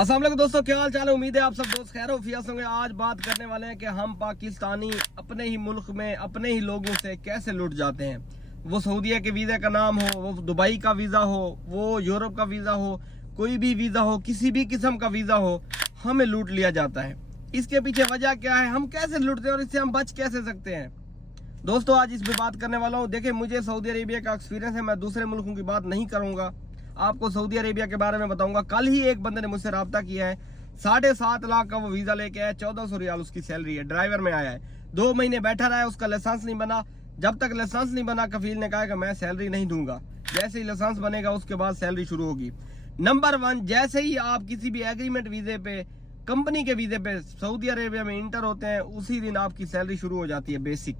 अस्सलाम वालेकुम दोस्तों, क्या हाल चाल है। उम्मीद है आप सब दोस्त खैर वफियत होंगे। आज बात करने वाले हैं कि हम पाकिस्तानी अपने ही मुल्क में अपने ही लोगों से कैसे लुट जाते हैं। वो सऊदीया के वीज़ा का नाम हो, वो दुबई का वीज़ा हो, वो यूरोप का वीज़ा हो, कोई भी वीज़ा हो, किसी भी किस्म का वीज़ा हो, हमें लूट लिया जाता है। इसके पीछे वजह क्या है, हम कैसे लुटते हैं और इससे हम बच कैसे सकते हैं। दोस्तों आज इस पर बात करने वाला हूँ। देखिए, मुझे सऊदी अरेबिया का एक्सपीरियंस है, मैं दूसरे मुल्कों की बात नहीं करूंगा, आपको सऊदी अरेबिया के बारे में बताऊंगा। कल ही एक बंदे ने मुझसे रब्ता किया है, 7.5 लाख का वो वीजा लेके आया, 1400 रियाल उसकी सैलरी है, ड्राइवर में आया है, 2 महीने बैठा रहा है, उसका लाइसेंस नहीं बना। जब तक लाइसेंस नहीं बना, कफील ने कहा कि मैं सैलरी नहीं दूंगा। जैसे ही लाइसेंस बनेगा उसके बाद सैलरी शुरू होगी। नंबर 1, जैसे ही आप किसी भी एग्रीमेंट वीजे पे, कंपनी के वीजे पे सऊदी अरेबिया में इंटर होते हैं, उसी दिन आपकी सैलरी शुरू हो जाती है बेसिक।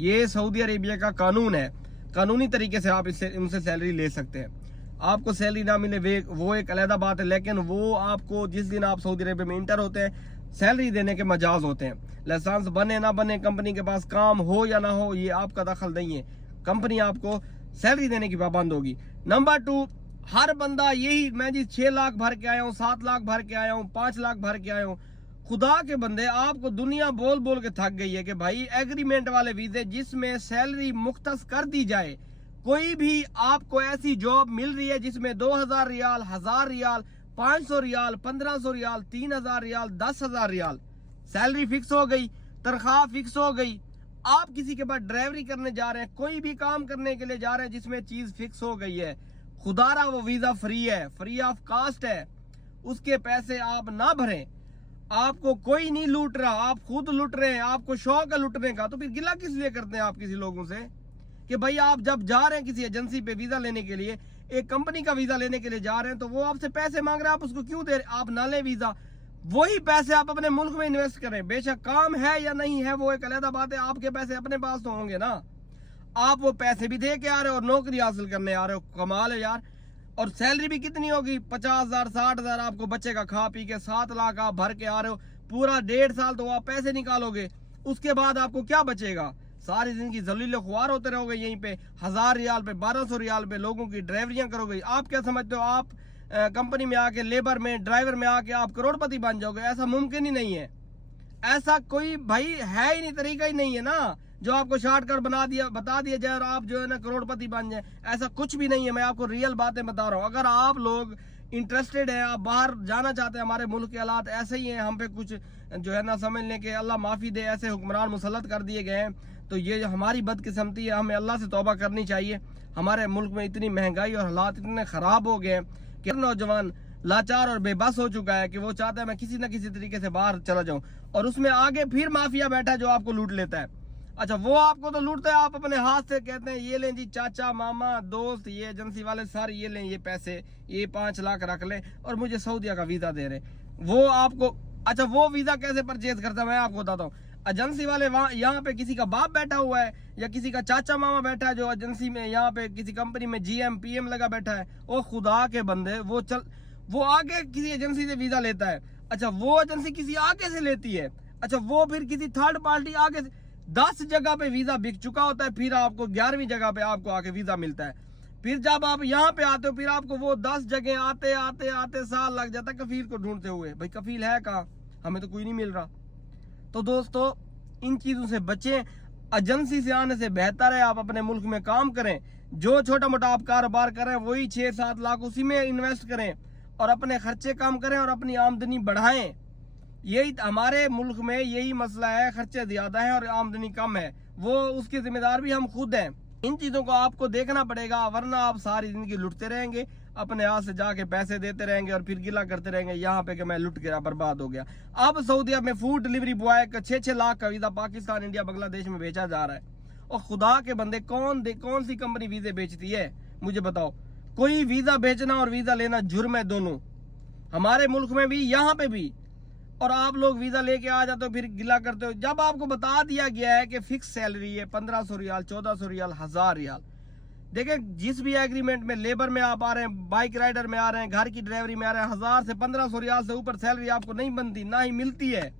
ये सऊदी अरेबिया का कानून है, कानूनी तरीके से आप इससे उनसे सैलरी ले सकते हैं। आपको सैलरी ना मिले वो एक अलग बात है, लेकिन वो आपको जिस दिन आप सऊदी अरेबिया में इंटर होते हैं सैलरी देने के मजाज होते हैं। लाइसेंस बने ना बने, कंपनी के पास काम हो या ना हो, ये आपका दखल नहीं है। कंपनी आपको सैलरी देने की पाबंद होगी। नंबर 2, हर बंदा यही, मैं जी 6 लाख भर के आया हूँ, 7 लाख भर के आया हूँ, 5 लाख भर के आया हूँ। खुदा के बंदे, आपको दुनिया बोल बोल के थक गई है कि भाई एग्रीमेंट वाले वीजे जिसमें सैलरी मुख्तस कर दी जाए। कोई भी आपको ऐसी जॉब मिल रही है जिसमें 2000 रियाल, 1000 रियाल, 500 रियाल, 1500 रियाल, 3000 रियाल, 10,000 रियाल सैलरी फिक्स हो गई, तनख्वाह फिक्स हो गई। आप किसी के पास ड्राइवरी करने जा रहे हैं, कोई भी काम करने के लिए जा रहे हैं जिसमें चीज फिक्स हो गई है, खुदारा वो वीजा फ्री है, फ्री ऑफ कास्ट है, उसके पैसे आप ना भरें। आपको कोई नहीं लूट रहा, आप खुद लूट रहे हैं, आपको शौक है लूटने का, तो फिर गिला किस लिए करते हैं आप किसी लोगों से कि भाई आप जब जा रहे हैं किसी एजेंसी पे वीजा लेने के लिए, एक कंपनी का वीजा लेने के लिए जा रहे हैं, तो वो आपसे पैसे मांग रहे हैं, आप उसको क्यों दे रहे? आप ना लें वीजा, वही पैसे आप अपने मुल्क में इन्वेस्ट करें। बेशक काम है या नहीं है वो एक अलग बात है, आपके पैसे अपने पास तो होंगे ना। आप वो पैसे भी दे के आ रहे हो और नौकरी हासिल करने आ रहे हो, कमाल है यार। और सैलरी भी कितनी होगी, 50,000 60,000 आपको बचेगा खा पी के। 7 लाख आप भर के आ रहे हो, पूरा 1.5 साल तो आप पैसे निकालोगे, उसके बाद आपको क्या बचेगा? सारी जिंदगी जलील ख्वार होते रहोगे यहीं पे, 1000 रियाल पे, 1200 रियाल पे लोगों की ड्राइवरियां करोगे। आप क्या समझते हो आप कंपनी में आके, लेबर में, ड्राइवर में आके आप करोड़पति बन जाओगे? ऐसा मुमकिन ही नहीं है। ऐसा कोई भाई है ही नहीं, तरीका ही नहीं है ना जो आपको शॉर्टकट बता दिया जाए और आप जो है ना करोड़पति बन जाए। ऐसा कुछ भी नहीं है, मैं आपको रियल बातें बता रहा हूँ। अगर आप लोग इंटरेस्टेड है, आप बाहर जाना चाहते हैं, हमारे मुल्क के हालात ऐसे ही हैं, हम पे कुछ जो है ना समझ लें कि अल्लाह माफी दे, ऐसे हुक्मरान मुसल्लत कर दिए गए हैं, तो ये हमारी बदकिस्मती है, हमें अल्लाह से तौबा करनी चाहिए। हमारे मुल्क में इतनी महंगाई और हालात इतने खराब हो गए हैं कि नौजवान लाचार और बेबस हो चुका है कि वो चाहता है मैं किसी न किसी तरीके से बाहर चला जाऊं, और उसमें आगे फिर माफिया बैठा है जो आपको लूट लेता है। अच्छा, वो आपको तो लूटता है, आप अपने हाथ से कहते हैं ये लें जी चाचा, मामा, दोस्त, ये एजेंसी वाले सर, ये लें ये पैसे, ये 5 लाख रख लें और मुझे सऊदीया का वीजा दे रहे। वो आपको, अच्छा वो वीजा कैसे परचेज करता है मैं आपको बताता हूँ। एजेंसी वाले वहां यहाँ पे किसी का बाप बैठा हुआ है या किसी का चाचा मामा बैठा है जो एजेंसी में, यहाँ पे किसी कंपनी में GM PM लगा बैठा है। ओ खुदा के बंदे, वो आगे किसी एजेंसी से वीजा लेता है। अच्छा, वो एजेंसी किसी आगे से लेती है। अच्छा, वो फिर किसी थर्ड पार्टी आगे से 10 जगह पे वीजा बिक चुका होता है, फिर आपको 11वीं जगह पे आपको आके वीजा मिलता है। फिर जब आप यहाँ पे आते हो, फिर आपको वो 10 जगह आते आते आते साल लग जाता है कफील को ढूंढते हुए। भाई कफील है कहाँ, हमें तो कोई नहीं मिल रहा। तो दोस्तों इन चीजों से बचें। एजेंसी से आने से बेहतर है आप अपने मुल्क में काम करें। जो छोटा मोटा आप कारोबार करें वही 6-7 लाख उसी में इन्वेस्ट करें और अपने खर्चे कम करें और अपनी आमदनी बढ़ाएं। यही हमारे मुल्क में यही मसला है, खर्चे ज्यादा है और आमदनी कम है, वो उसके जिम्मेदार भी हम खुद हैं। इन चीजों को आपको देखना पड़ेगा, वरना आप सारी जिंदगी लुटते रहेंगे, अपने हाथ से जाके पैसे देते रहेंगे और फिर गिला करते रहेंगे यहाँ पे कि मैं लुट गया, बर्बाद हो गया। अब सऊदीया में फूड डिलीवरी बॉय का 6-6 लाख का वीजा पाकिस्तान, इंडिया, बांग्लादेश में बेचा जा रहा है। और खुदा के बंदे, कौन सी कंपनी वीजे बेचती है मुझे बताओ? कोई वीजा बेचना और वीजा लेना जुर्म है दोनों, हमारे मुल्क में भी यहाँ पे भी। और आप लोग वीजा लेके आ जाते हो फिर गिला करते हो, जब आपको बता दिया गया है कि फिक्स सैलरी है 1500 रियाल, 1400 रियाल, 1000 रियाल। देखें, जिस भी एग्रीमेंट में, लेबर में आप आ रहे हैं, बाइक राइडर में आ रहे हैं, घर की ड्राइवरी में आ रहे हैं, 1000 से 1500 रियाल से ऊपर सैलरी आपको नहीं बनती, ना ही मिलती है।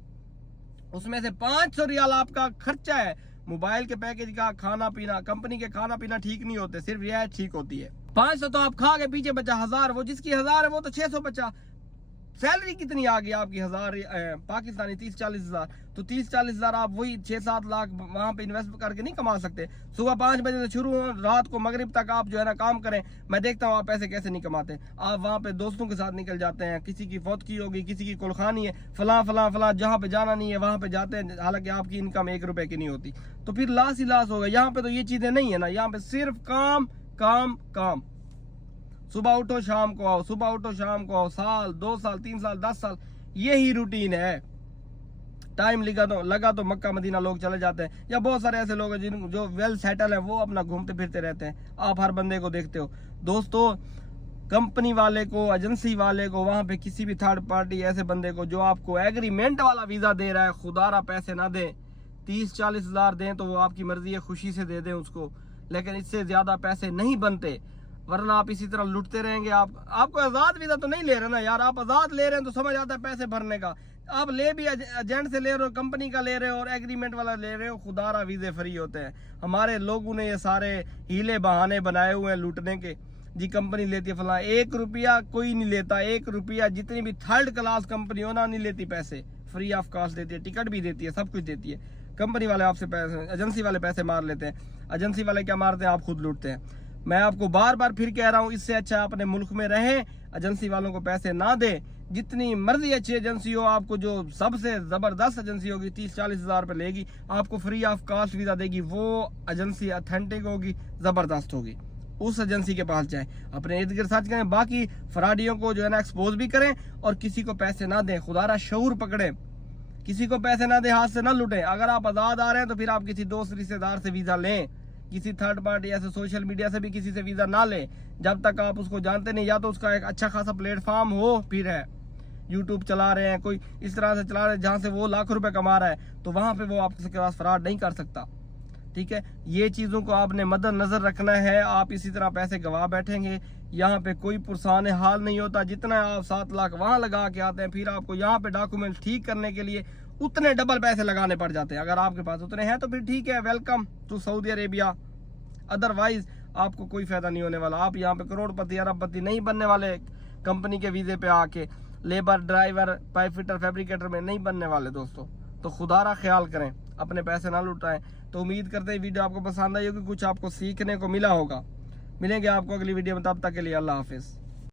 उसमें से 500 रियाल आपका खर्चा है, मोबाइल के पैकेज का, खाना पीना। कंपनी के खाना पीना ठीक नहीं होते, सिर्फ रियायत ठीक होती है। 500 तो आप खा के पीछे बचा, 1000 वो जिसकी 1000 है वो तो 600 बचा। सैलरी कितनी आ गई आपकी पाकिस्तानी 30-40 हजार, तो 30-40 हजार आप वही 6-7 लाख वहां पे इन्वेस्ट करके नहीं कमा सकते। सुबह 5 बजे से शुरू हो, रात को मगरिब तक आप जो है ना काम करें। मैं देखता हूँ आप पैसे कैसे नहीं कमाते। आप वहां पे दोस्तों के साथ निकल जाते हैं, किसी की फौतगी होगी, किसी की कुलखानी है, फला फला फला, जहाँ पे जाना नहीं है वहां पे जाते हैं, हालांकि आपकी इनकम 1 रुपए की नहीं होती। तो फिर लॉस ही लॉस होगा। यहाँ पे तो ये चीजें नहीं है ना, यहाँ पे सिर्फ काम काम काम। सुबह उठो शाम को आओ, सुबह उठो शाम को आओ, साल 2 साल 3 साल 10 साल यही रूटीन है। टाइम लगा तो मक्का मदीना लोग चले जाते हैं, या बहुत सारे ऐसे लोग हैं जिन जो वेल सेटल है, वो अपना घूमते फिरते रहते हैं। आप हर बंदे को देखते हो दोस्तों, कंपनी वाले को, एजेंसी वाले को, वहां पे किसी भी थर्ड पार्टी ऐसे बंदे को जो आपको एग्रीमेंट वाला वीजा दे रहा है, खुदारा पैसे ना दे। 30-40 हजार दें तो वो आपकी मर्जी है, खुशी से दे दें उसको, लेकिन इससे ज्यादा पैसे नहीं बनते, वरना आप इसी तरह लुटते रहेंगे। आपको आजाद वीजा तो नहीं ले रहे ना यार, आप आजाद ले रहे हैं तो समझ आता है पैसे भरने का। आप ले भी एजेंट से ले रहे हो, कंपनी का ले रहे हो और एग्रीमेंट वाला ले रहे हो, खुदारा वीजे फ्री होते हैं। हमारे लोगों ने ये सारे हीले बहाने बनाए हुए हैं लूटने के। जी कंपनी लेती है फला, 1 रुपया कोई नहीं लेता, 1 रुपया जितनी भी थर्ड क्लास कंपनी हो ना नहीं लेती, पैसे फ्री ऑफ कॉस्ट देती है, टिकट भी देती है, सब कुछ देती है। कंपनी वाले आपसे पैसे, एजेंसी वाले पैसे मार लेते हैं। एजेंसी वाले क्या मारते हैं, आप खुद लूटते हैं। मैं आपको बार बार फिर कह रहा हूं, इससे अच्छा अपने मुल्क में रहें, एजेंसी वालों को पैसे ना दे। जितनी मर्जी अच्छी एजेंसी हो, आपको जो सबसे जबरदस्त एजेंसी होगी 30-40 हजार रुपए लेगी, आपको फ्री ऑफ कॉस्ट वीजा देगी, वो एजेंसी ऑथेंटिक होगी, जबरदस्त होगी, उस एजेंसी के पास जाएं, अपने इर्द गिर्द सर्च करें। बाकी फराडियों को जो है ना एक्सपोज भी करें और किसी को पैसे ना दें, खुदारा शऊर पकड़े, किसी को पैसे ना दे, हाथ से ना लुटें। अगर आप आजाद आ रहे हैं तो फिर आप किसी दोस्त रिश्तेदार से वीजा लें, किसी थर्ड पार्टी ऐसे सोशल मीडिया से भी किसी से वीजा ना लें जब तक आप उसको जानते नहीं, या तो उसका एक अच्छा खासा प्लेटफॉर्म हो, फिर है यूट्यूब चला रहे हैं, कोई इस तरह से चला रहे हैं जहां से वो लाख रुपए कमा रहा है, तो वहां पे वो आपके पास फ्रॉड नहीं कर सकता। ठीक है, ये चीजों को आपने मद्देनजर रखना है। आप इसी तरह पैसे गवा बैठेंगे, यहाँ पे कोई पुरसान हाल नहीं होता। जितना आप 7 लाख वहां लगा के आते हैं, फिर आपको यहाँ पे डॉक्यूमेंट ठीक करने के लिए उतने डबल पैसे लगाने पड़ जाते हैं। अगर आपके पास उतने हैं तो फिर ठीक है, welcome to Saudi Arabia, otherwise आपको कोई फायदा नहीं होने वाला। आप यहाँ पे करोड़पति अरबपति नहीं बनने वाले कंपनी के वीजे पे आके, labour driver pipe fitter fabricator में नहीं बनने वाले दोस्तों। तो खुदारा ख्याल करें, अपने पैसे ना लुटाएं। तो उम्मीद करते हैं वीडियो आपको पसंद आई होगी, कुछ आपको सीखने को मिला होगा। मिलेंगे आपको अगली वीडियो में, तब तक के लिए अल्लाह हाफिज।